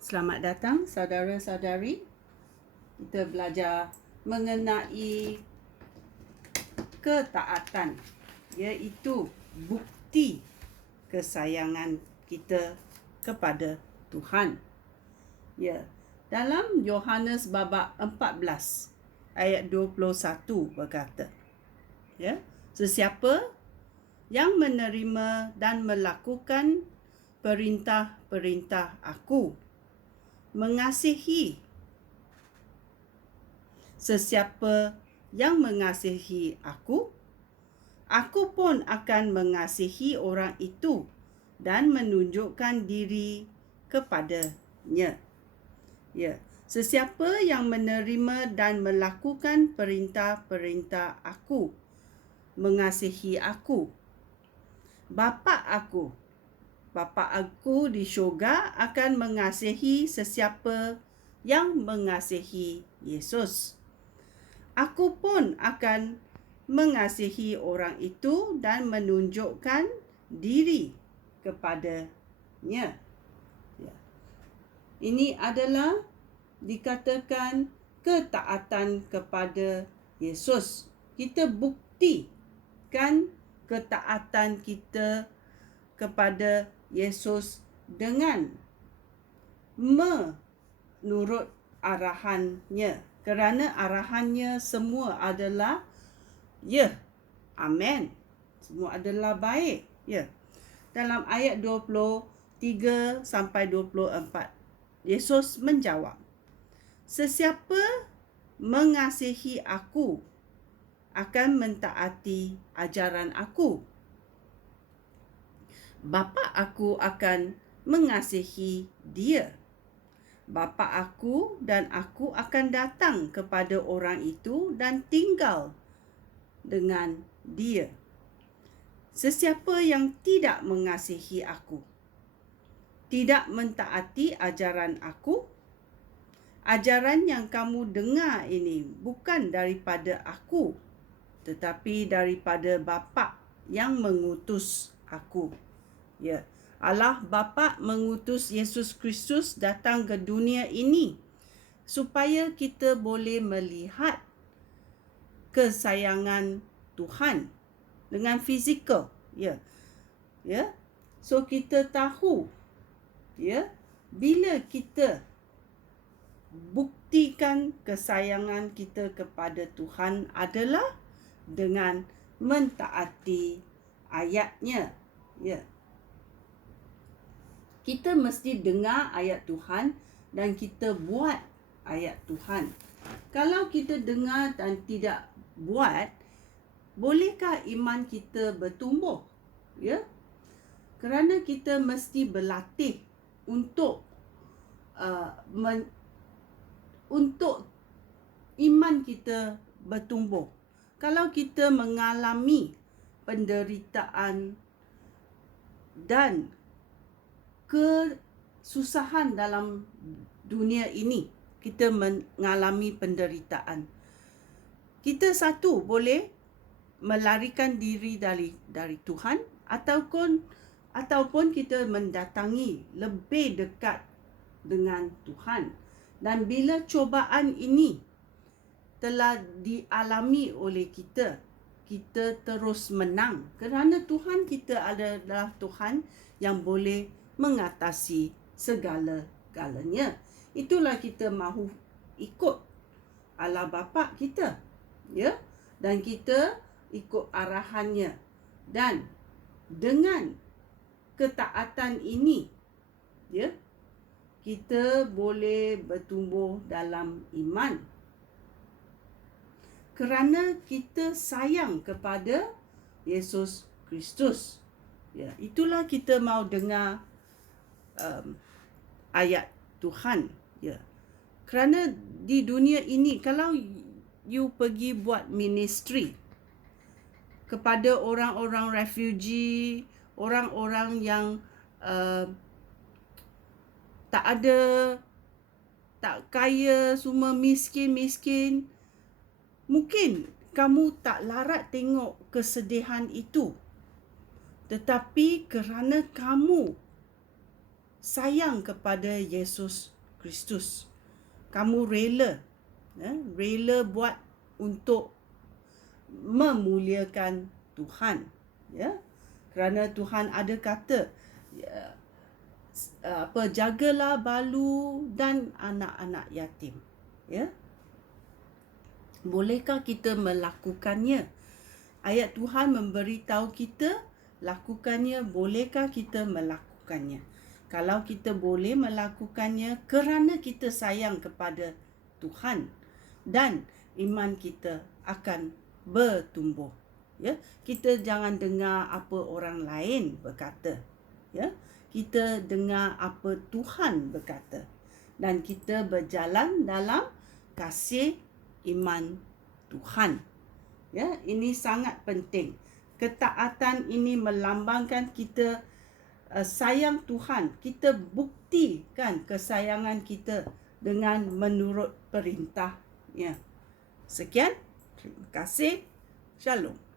Selamat datang saudara-saudari. Kita belajar mengenai ketaatan, iaitu bukti kesayangan kita kepada Tuhan. Ya, dalam Yohanes babak 14 ayat 21 berkata, sesiapa yang menerima dan melakukan perintah-perintah aku mengasihi. Sesiapa yang mengasihi aku, aku pun akan mengasihi orang itu dan menunjukkan diri kepadanya. Sesiapa yang menerima dan melakukan perintah-perintah aku mengasihi aku. Bapa aku di syurga akan mengasihi sesiapa yang mengasihi Yesus. Aku pun akan mengasihi orang itu dan menunjukkan diri kepadanya. Ini adalah dikatakan ketaatan kepada Yesus. Kita buktikan ketaatan kita kepada Yesus dengan menurut arahannya. Kerana arahannya semua adalah amen. Semua adalah baik. Dalam ayat 23 sampai 24, Yesus menjawab, sesiapa mengasihi aku akan mentaati ajaran aku. Bapa aku akan mengasihi dia. Bapa aku dan aku akan datang kepada orang itu dan tinggal dengan dia. Sesiapa yang tidak mengasihi aku, tidak mentaati ajaran aku. Ajaran yang kamu dengar ini bukan daripada aku, tetapi daripada Bapa yang mengutus aku. Allah Bapa mengutus Yesus Kristus datang ke dunia ini supaya kita boleh melihat kesayangan Tuhan dengan fizikal. So kita tahu, bila kita buktikan kesayangan kita kepada Tuhan adalah dengan mentaati ayatnya. Kita mesti dengar ayat Tuhan dan kita buat ayat Tuhan. Kalau kita dengar dan tidak buat, bolehkah iman kita bertumbuh? Kerana kita mesti berlatih untuk iman kita bertumbuh. Kalau kita mengalami penderitaan dan kesusahan dalam dunia ini, kita mengalami penderitaan, kita satu boleh melarikan diri dari Tuhan ataupun kita mendatangi lebih dekat dengan Tuhan. Dan bila cubaan ini telah dialami oleh kita terus menang kerana Tuhan kita adalah Tuhan yang boleh mengatasi segala-galanya. Itulah kita mahu ikut Allah Bapa kita, dan kita ikut arahannya. Dan dengan ketaatan ini, kita boleh bertumbuh dalam iman. Kerana kita sayang kepada Yesus Kristus. Itulah kita mau dengar ayat Tuhan. Kerana di dunia ini, kalau you pergi buat ministry kepada orang-orang refugee, orang-orang yang tak ada, tak kaya, semua miskin-miskin, mungkin kamu tak larat tengok kesedihan itu. Tetapi kerana kamu sayang kepada Yesus Kristus. Kamu rela, rela buat untuk memuliakan Tuhan, ya. Kerana Tuhan ada kata, jagalah balu dan anak-anak yatim, ya. Bolehkah kita melakukannya? Ayat Tuhan memberitahu kita lakukannya. Bolehkah kita melakukannya? Kalau kita boleh melakukannya kerana kita sayang kepada Tuhan, dan iman kita akan bertumbuh, ya. Kita jangan dengar apa orang lain berkata, ya. Kita dengar apa Tuhan berkata, dan kita berjalan dalam kasih iman Tuhan. Ya, ini sangat penting. Ketaatan ini melambangkan kita sayang Tuhan. Kita buktikan kesayangan kita dengan menurut perintahnya. Sekian, terima kasih. Shalom.